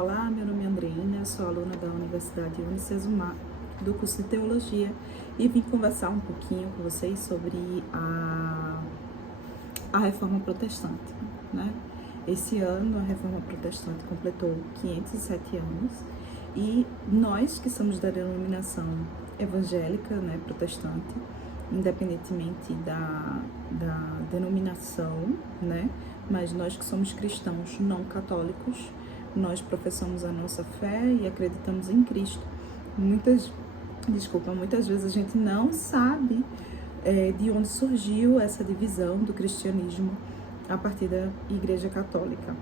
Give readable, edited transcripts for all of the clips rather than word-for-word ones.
Olá, meu nome é Andreina, sou aluna da Universidade Unicesumar do curso de Teologia e vim conversar um pouquinho com vocês sobre a Reforma Protestante, né? Esse ano a Reforma Protestante completou 507 anos e nós que somos da denominação evangélica, né, protestante, independentemente da denominação, né, mas nós que somos cristãos não católicos, nós professamos a nossa fé e acreditamos em Cristo. Muitas vezes a gente não sabe de onde surgiu essa divisão do cristianismo a partir da Igreja Católica.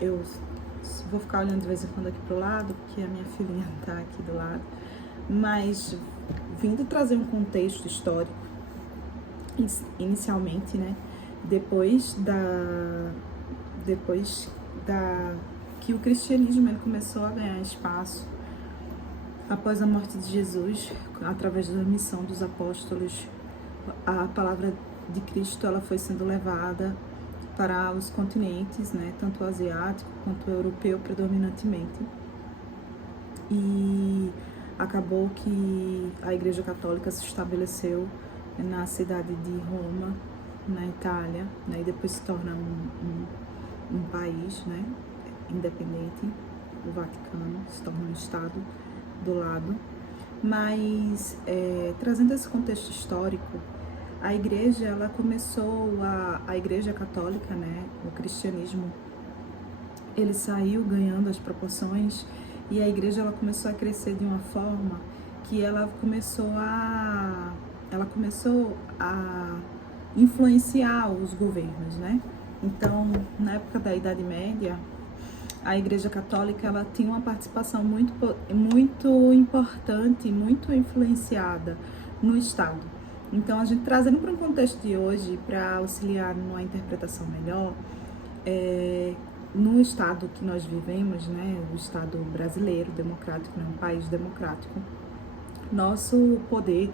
Eu vou ficar olhando de vez em quando aqui pro lado, porque a minha filhinha tá aqui do lado, mas vindo trazer um contexto histórico, inicialmente, né, depois que o cristianismo ele começou a ganhar espaço após a morte de Jesus, através da missão dos apóstolos, a palavra de Cristo ela foi sendo levada para os continentes, né, tanto o asiático quanto o europeu predominantemente. E acabou que a Igreja Católica se estabeleceu na cidade de Roma, na Itália, né, e depois se torna um país, né, independente, o Vaticano, se torna um estado do lado. Mas, trazendo esse contexto histórico, a igreja, ela começou, a Igreja Católica, né, o cristianismo, ele saiu ganhando as proporções e a igreja, ela começou a crescer de uma forma que ela começou a influenciar os governos, né? Então, na época da Idade Média, a Igreja Católica ela tinha uma participação muito importante, muito influenciada no Estado. Então, a gente trazendo para um contexto de hoje, para auxiliar numa interpretação melhor, no Estado que nós vivemos, né, o Estado brasileiro democrático, né, um país democrático, nosso poder,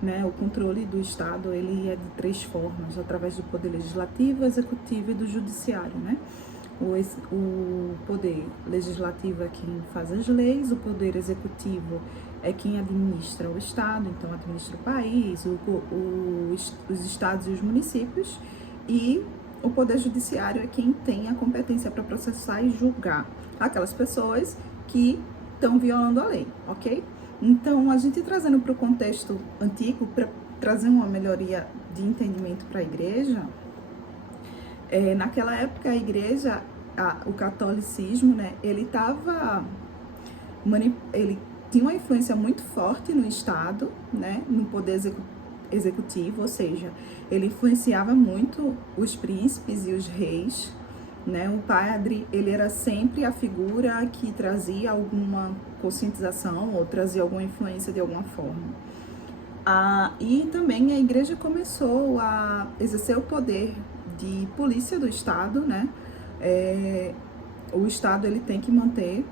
né, o controle do Estado, ele é de três formas, através do poder legislativo, executivo e do judiciário, né? O poder legislativo é quem faz as leis, o poder executivo é quem administra o Estado, então administra o país, os estados e os municípios, e o poder judiciário é quem tem a competência para processar e julgar aquelas pessoas que estão violando a lei, ok? Então, a gente trazendo para o contexto antigo, para trazer uma melhoria de entendimento para a igreja, naquela época a igreja, o catolicismo, né, ele tinha uma influência muito forte no Estado, né, no poder executivo, ou seja, ele influenciava muito os príncipes e os reis, né? O padre, ele era sempre a figura que trazia alguma conscientização ou trazia alguma influência de alguma forma. E também a igreja começou a exercer o poder de polícia do Estado, né? O Estado, ele tem que manter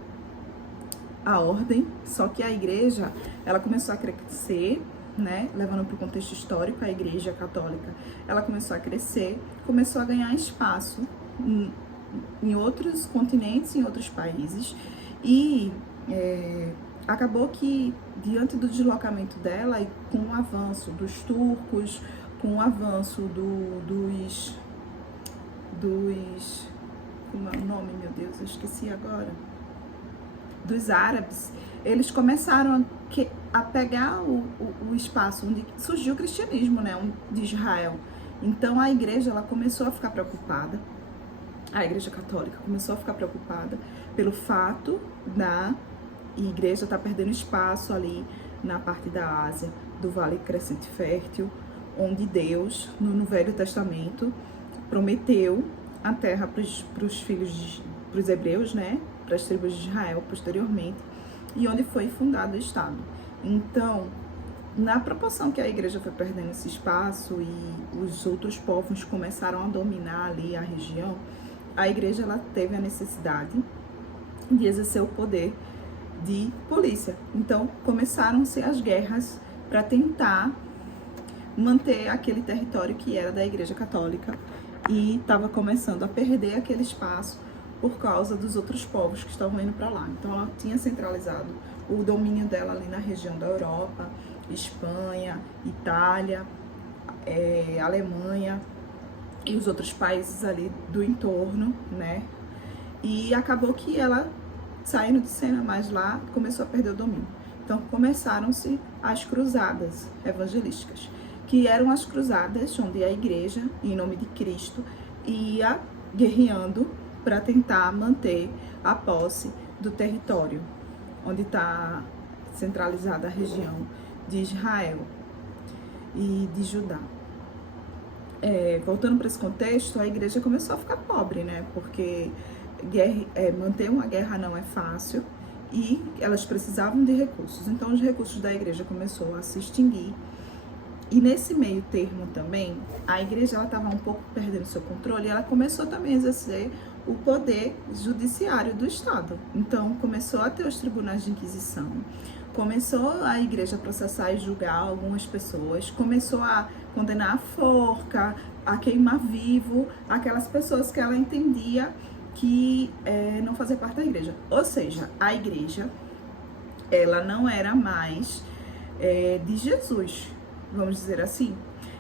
a ordem, só que a igreja, ela começou a crescer, né? Levando para o contexto histórico, a Igreja Católica, ela começou a crescer, começou a ganhar espaço em outros continentes, em outros países, e acabou que, diante do deslocamento dela e com o avanço dos turcos, com o avanço dos como é o nome, meu Deus, eu esqueci agora, dos árabes, eles começaram a pegar o espaço onde surgiu o cristianismo, né, de Israel. Então a igreja, ela começou a ficar preocupada, a Igreja Católica começou a ficar preocupada pelo fato da igreja estar perdendo espaço ali na parte da Ásia, do Vale Crescente Fértil, onde Deus, no Velho Testamento, prometeu a terra para os hebreus, né, para as tribos de Israel posteriormente, e onde foi fundado o Estado. Então, na proporção que a igreja foi perdendo esse espaço e os outros povos começaram a dominar ali a região, a igreja ela teve a necessidade de exercer o poder de polícia. Então, começaram-se as guerras para tentar manter aquele território que era da Igreja Católica e estava começando a perder aquele espaço por causa dos outros povos que estavam indo para lá. Então ela tinha centralizado o domínio dela ali na região da Europa, Espanha, Itália, Alemanha e os outros países ali do entorno, né? E acabou que ela, saindo de cena mais lá, começou a perder o domínio. Então começaram-se as cruzadas evangelísticas, que eram as cruzadas onde a igreja, em nome de Cristo, ia guerreando para tentar manter a posse do território onde está centralizada a região de Israel e de Judá. Voltando para esse contexto, a igreja começou a ficar pobre, né? Porque manter uma guerra não é fácil e elas precisavam de recursos. Então os recursos da igreja começou a se extinguir. E nesse meio termo também, a igreja estava um pouco perdendo seu controle e ela começou também a exercer o poder judiciário do Estado. Então começou a ter os tribunais de inquisição, começou a igreja a processar e julgar algumas pessoas, começou a condenar a forca, a queimar vivo aquelas pessoas que ela entendia que não faziam parte da igreja. Ou seja, a igreja, ela não era mais de Jesus, vamos dizer assim.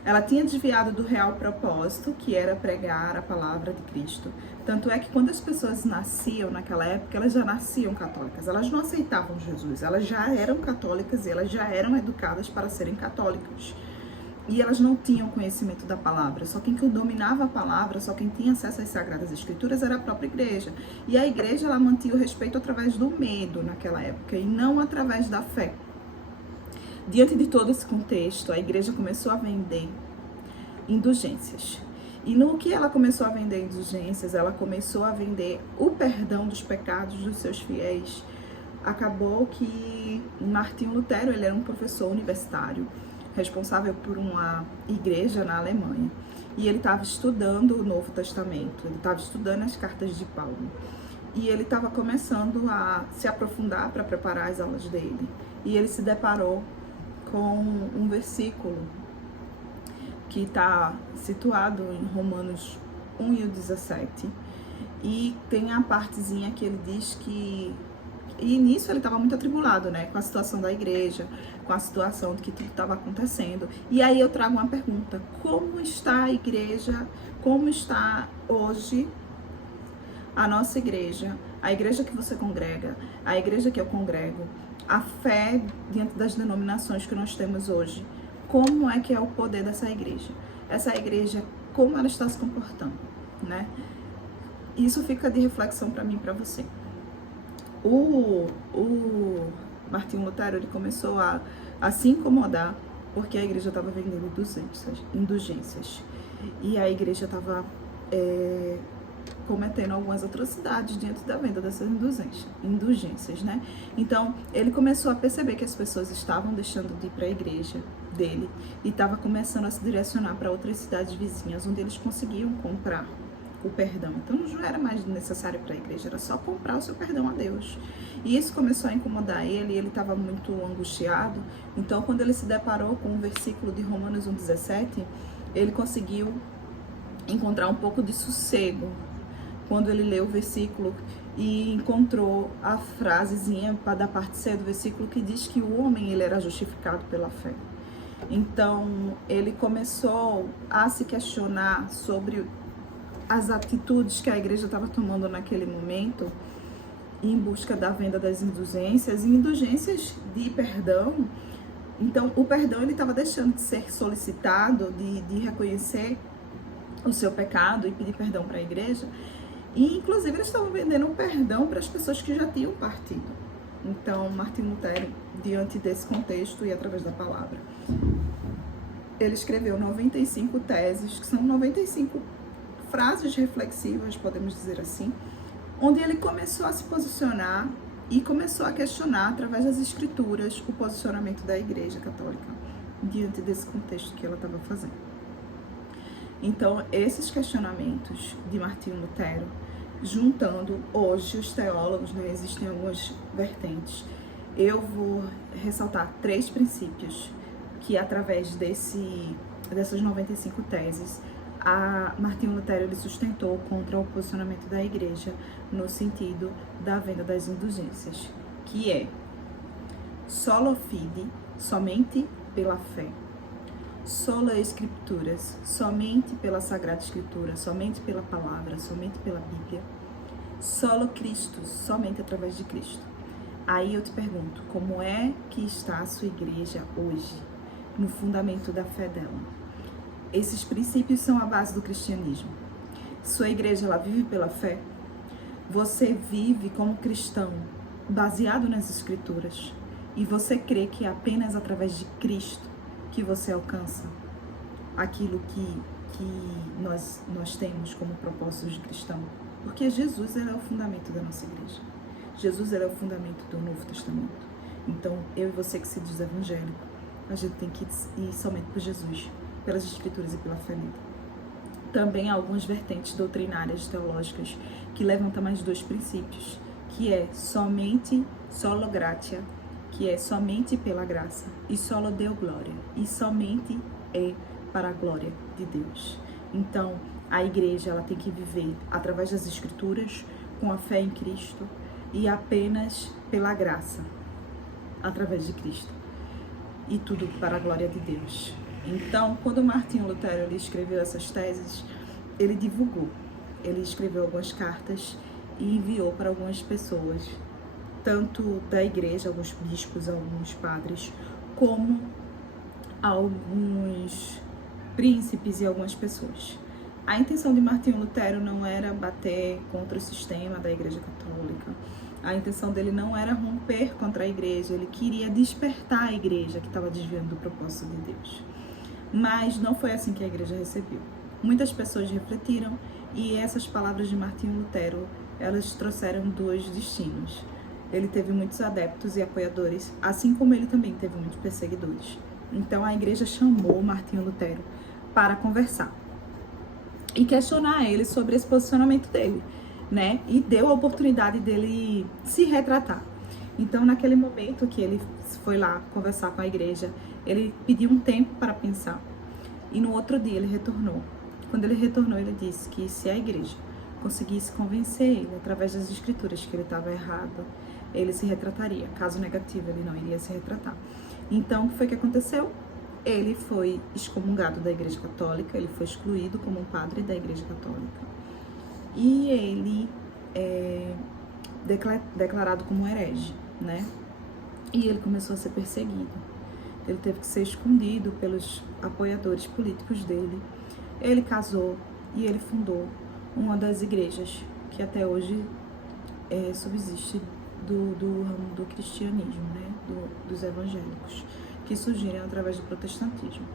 Ela tinha desviado do real propósito, que era pregar a palavra de Cristo. Tanto é que quando as pessoas nasciam naquela época, elas já nasciam católicas. Elas não aceitavam Jesus, elas já eram católicas e elas já eram educadas para serem católicas. E elas não tinham conhecimento da palavra. Só quem dominava a palavra, só quem tinha acesso às Sagradas Escrituras era a própria igreja. E a igreja, ela mantinha o respeito através do medo naquela época e não através da fé. Diante de todo esse contexto, a igreja começou a vender indulgências. E no que ela começou a vender indulgências, ela começou a vender o perdão dos pecados dos seus fiéis. Acabou que Martinho Lutero, ele era um professor universitário, responsável por uma igreja na Alemanha. E ele estava estudando o Novo Testamento, ele estava estudando as cartas de Paulo. E ele estava começando a se aprofundar para preparar as aulas dele. E ele se deparou com um versículo que está situado em Romanos 1 e 17. E tem a partezinha que ele diz que... E nisso ele estava muito atribulado, né? Com a situação da igreja, com a situação de que tudo estava acontecendo. E aí eu trago uma pergunta. Como está a igreja? Como está hoje a nossa igreja? A igreja que você congrega? A igreja que eu congrego? A fé diante das denominações que nós temos hoje? Como é que é o poder dessa igreja? Essa igreja, como ela está se comportando, né? Isso fica de reflexão para mim e para você. O Martinho Lutero, ele começou a se incomodar porque a igreja estava vendendo indulgências. E a igreja estava cometendo algumas atrocidades diante da venda dessas indulgências, né? Então, ele começou a perceber que as pessoas estavam deixando de ir para a igreja dele e estava começando a se direcionar para outras cidades vizinhas, onde eles conseguiam comprar o perdão. Então, não era mais necessário para a igreja, era só comprar o seu perdão a Deus. E isso começou a incomodar ele, e ele estava muito angustiado. Então, quando ele se deparou com o versículo de Romanos 1,17, ele conseguiu encontrar um pouco de sossego quando ele leu o versículo e encontrou a frasezinha da parte C do versículo que diz que o homem, ele era justificado pela fé. Então, ele começou a se questionar sobre as atitudes que a igreja estava tomando naquele momento em busca da venda das indulgências e indulgências de perdão. Então, o perdão, ele estava deixando de ser solicitado, de reconhecer o seu pecado e pedir perdão para a igreja. E, inclusive, eles estavam vendendo perdão para as pessoas que já tinham partido. Então, Martinho Lutero, diante desse contexto e através da palavra, ele escreveu 95 teses, que são 95 frases reflexivas, podemos dizer assim, onde ele começou a se posicionar e começou a questionar, através das escrituras, o posicionamento da Igreja Católica diante desse contexto que ela estava fazendo. Então, esses questionamentos de Martinho Lutero, juntando hoje os teólogos, né, existem algumas vertentes, eu vou ressaltar 3 princípios que, através dessas 95 teses, Martinho Lutero ele sustentou contra o posicionamento da igreja no sentido da venda das indulgências, que é solo fide, somente pela fé, sola escrituras, somente pela Sagrada Escritura, somente pela palavra, somente pela Bíblia, solo Cristo, somente através de Cristo. Aí eu te pergunto, como é que está a sua igreja hoje, no fundamento da fé dela? Esses princípios são a base do cristianismo. Sua igreja, ela vive pela fé? Você vive como cristão, baseado nas Escrituras? E você crê que é apenas através de Cristo que você alcança aquilo que nós temos como propósito de cristão? Porque Jesus ele é o fundamento da nossa igreja. Jesus ele é o fundamento do Novo Testamento. Então, eu e você que se diz evangélico, a gente tem que ir somente por Jesus, pelas Escrituras e pela fé nele. Também há algumas vertentes doutrinárias teológicas que levantam mais dois princípios, que é somente, solo gratia, que é somente pela graça, e solo deo glória, e somente é para a glória de Deus. Então, a igreja ela tem que viver através das Escrituras, com a fé em Cristo, e apenas pela graça, através de Cristo. E tudo para a glória de Deus. Então, quando Martinho Lutero ele escreveu essas teses, ele divulgou. Ele escreveu algumas cartas e enviou para algumas pessoas, tanto da igreja, alguns bispos, alguns padres, como alguns príncipes e algumas pessoas. A intenção de Martinho Lutero não era bater contra o sistema da Igreja Católica. A intenção dele não era romper contra a igreja, ele queria despertar a igreja que estava desviando do propósito de Deus. Mas não foi assim que a igreja recebeu. Muitas pessoas refletiram e essas palavras de Martinho Lutero, elas trouxeram dois destinos. Ele teve muitos adeptos e apoiadores, assim como ele também teve muitos perseguidores. Então a igreja chamou Martinho Lutero para conversar e questionar ele sobre esse posicionamento dele, né? E deu a oportunidade dele se retratar. Então, naquele momento que ele foi lá conversar com a igreja, ele pediu um tempo para pensar. E no outro dia ele retornou. Quando ele retornou, ele disse que se a igreja conseguisse convencer ele, através das Escrituras, que ele estava errado, ele se retrataria. Caso negativo, ele não iria se retratar. Então, o que foi que aconteceu? Ele foi excomungado da Igreja Católica, ele foi excluído como um padre da Igreja Católica. E ele é declarado como herege, né? E ele começou a ser perseguido. Ele teve que ser escondido pelos apoiadores políticos dele. Ele casou e ele fundou uma das igrejas que até hoje subsiste do ramo do cristianismo, né? Dos evangélicos, que surgiram através do protestantismo.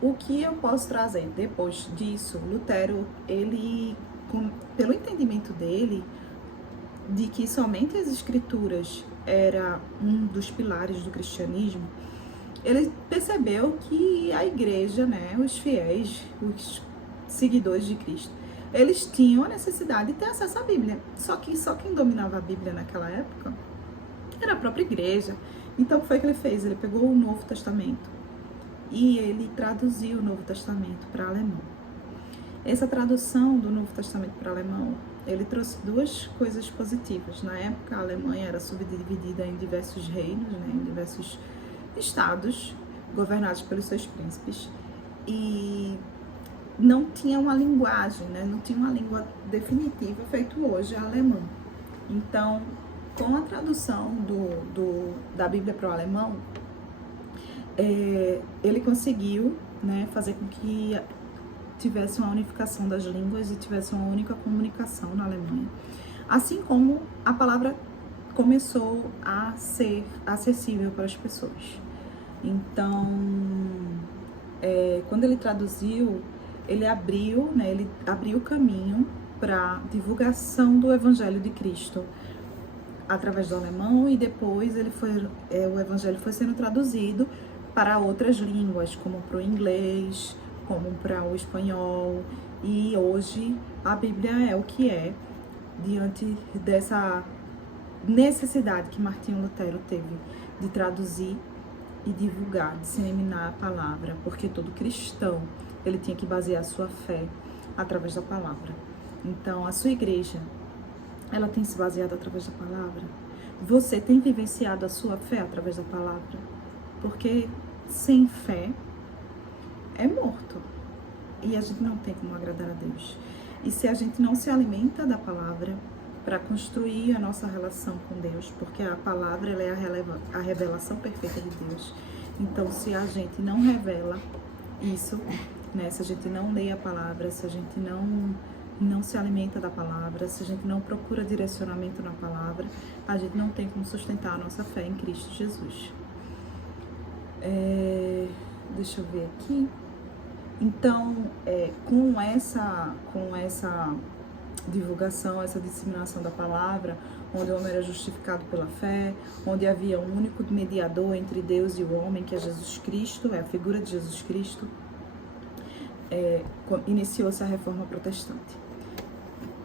O que eu posso trazer depois disso? Lutero, ele, pelo entendimento dele, de que somente as Escrituras era um dos pilares do cristianismo, ele percebeu que a igreja, né, os fiéis, os seguidores de Cristo, eles tinham a necessidade de ter acesso à Bíblia. Só que só quem dominava a Bíblia naquela época era a própria igreja. Então, o que foi que ele fez? Ele pegou o Novo Testamento e ele traduziu o Novo Testamento para alemão. Essa tradução do Novo Testamento para alemão, ele trouxe duas coisas positivas. Na época, a Alemanha era subdividida em diversos reinos, né, em diversos estados governados pelos seus príncipes, e não tinha uma linguagem, né, não tinha uma língua definitiva, feito hoje a alemã. Então, com a tradução da Bíblia para o alemão, ele conseguiu, né, fazer com que tivesse uma unificação das línguas e tivesse uma única comunicação na Alemanha. Assim como a palavra começou a ser acessível para as pessoas. Então, quando ele traduziu, ele abriu o caminho para a divulgação do Evangelho de Cristo através do alemão, e depois o Evangelho foi sendo traduzido para outras línguas, como para o inglês, como para o espanhol, e hoje a Bíblia é o que é, diante dessa necessidade que Martinho Lutero teve de traduzir e divulgar, disseminar a palavra, porque todo cristão ele tinha que basear a sua fé através da palavra. Então, a sua igreja, ela tem se baseado através da palavra? Você tem vivenciado a sua fé através da palavra? Porque sem fé é morto. E a gente não tem como agradar a Deus. E se a gente não se alimenta da palavra para construir a nossa relação com Deus, porque a palavra ela é a revelação perfeita de Deus. Então, se a gente não revela isso, né, se a gente não lê a palavra, se a gente não se alimenta da palavra, se a gente não procura direcionamento na palavra, a gente não tem como sustentar a nossa fé em Cristo Jesus. Deixa eu ver aqui. Então, com essa divulgação, essa disseminação da palavra, onde o homem era justificado pela fé, onde havia um único mediador entre Deus e o homem, que é Jesus Cristo, é a figura de Jesus Cristo, iniciou-se a Reforma Protestante.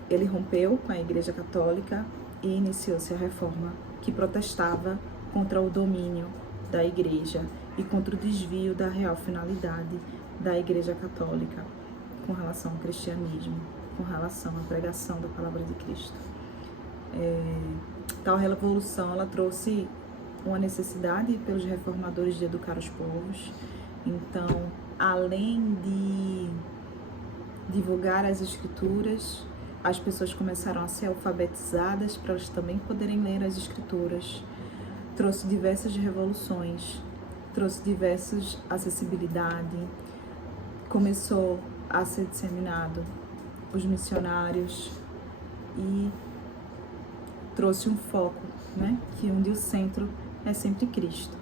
Ele rompeu com a Igreja Católica e iniciou-se a Reforma, que protestava contra o domínio da Igreja e contra o desvio da real finalidade da Igreja Católica com relação ao cristianismo, com relação à pregação da palavra de Cristo. Tal revolução, ela trouxe uma necessidade pelos reformadores de educar os povos. Então, além de divulgar as escrituras, as pessoas começaram a ser alfabetizadas para elas também poderem ler as escrituras. Trouxe diversas revoluções, trouxe diversas acessibilidade, começou a ser disseminado os missionários e trouxe um foco, né, que onde o centro é sempre Cristo.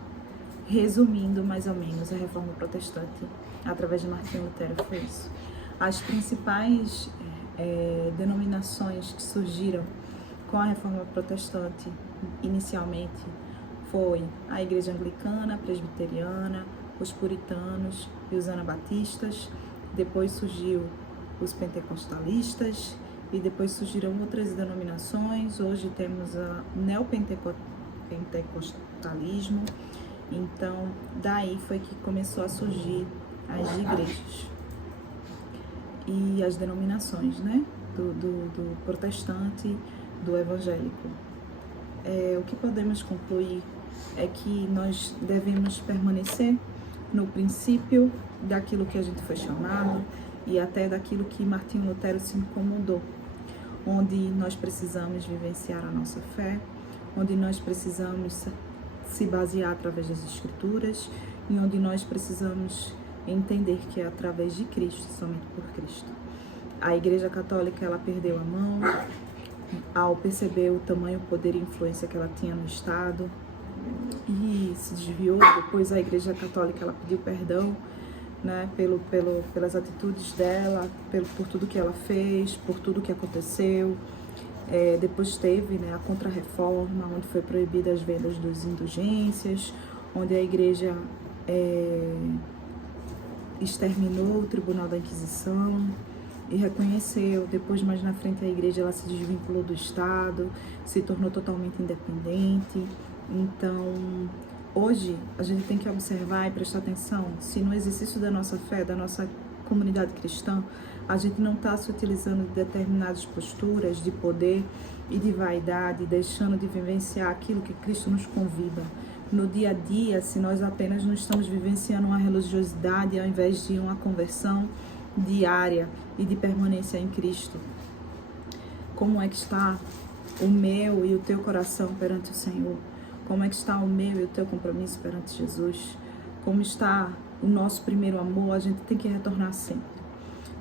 Resumindo mais ou menos, a Reforma Protestante, através de Martinho Lutero, foi isso. As principais denominações que surgiram com a Reforma Protestante, inicialmente, foi a Igreja Anglicana, a Presbiteriana, os Puritanos e os Anabatistas. Depois surgiu os Pentecostalistas e depois surgiram outras denominações. Hoje temos a Neopentecostalismo. Então, daí foi que começou a surgir as igrejas e as denominações, né, do protestante, do evangélico. O que podemos concluir é que nós devemos permanecer no princípio daquilo que a gente foi chamado e até daquilo que Martinho Lutero se incomodou, onde nós precisamos vivenciar a nossa fé, onde nós precisamos se basear através das Escrituras e onde nós precisamos entender que é através de Cristo, somente por Cristo. A Igreja Católica, ela perdeu a mão ao perceber o tamanho, poder e influência que ela tinha no Estado e se desviou. Depois a Igreja Católica, ela pediu perdão, né, pelas atitudes dela, por tudo que ela fez, por tudo que aconteceu. Depois teve, né, a Contra-Reforma, onde foi proibida as vendas das indulgências, onde a Igreja exterminou o Tribunal da Inquisição e reconheceu. Depois, mais na frente, a Igreja ela se desvinculou do Estado, se tornou totalmente independente. Então, hoje, a gente tem que observar e prestar atenção se no exercício da nossa fé, da nossa comunidade cristã, a gente não está se utilizando de determinadas posturas de poder e de vaidade, deixando de vivenciar aquilo que Cristo nos convida. No dia a dia, se nós apenas não estamos vivenciando uma religiosidade ao invés de uma conversão diária e de permanência em Cristo. Como é que está o meu e o teu coração perante o Senhor? Como é que está o meu e o teu compromisso perante Jesus? Como está o nosso primeiro amor? A gente tem que retornar sempre,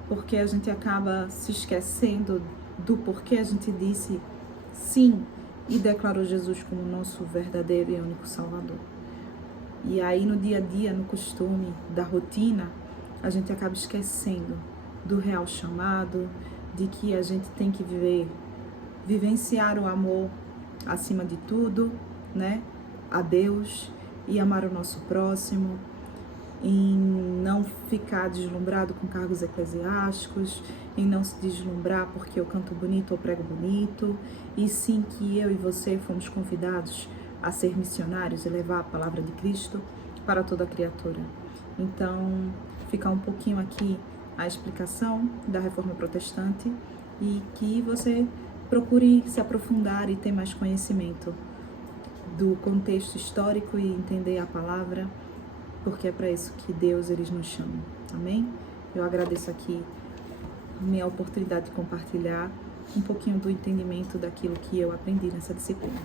porque a gente acaba se esquecendo do porquê a gente disse sim e declarou Jesus como nosso verdadeiro e único Salvador. E aí no dia a dia, no costume, da rotina, a gente acaba esquecendo do real chamado, de que a gente tem que vivenciar o amor acima de tudo, né, a Deus, e amar o nosso próximo, em não ficar deslumbrado com cargos eclesiásticos, em não se deslumbrar porque eu canto bonito ou prego bonito, e sim que eu e você fomos convidados a ser missionários e levar a palavra de Cristo para toda criatura. Então, ficar um pouquinho aqui a explicação da Reforma Protestante e que você procure se aprofundar e ter mais conhecimento do contexto histórico e entender a palavra, porque é para isso que Deus nos chama. Amém? Eu agradeço aqui a minha oportunidade de compartilhar um pouquinho do entendimento daquilo que eu aprendi nessa disciplina.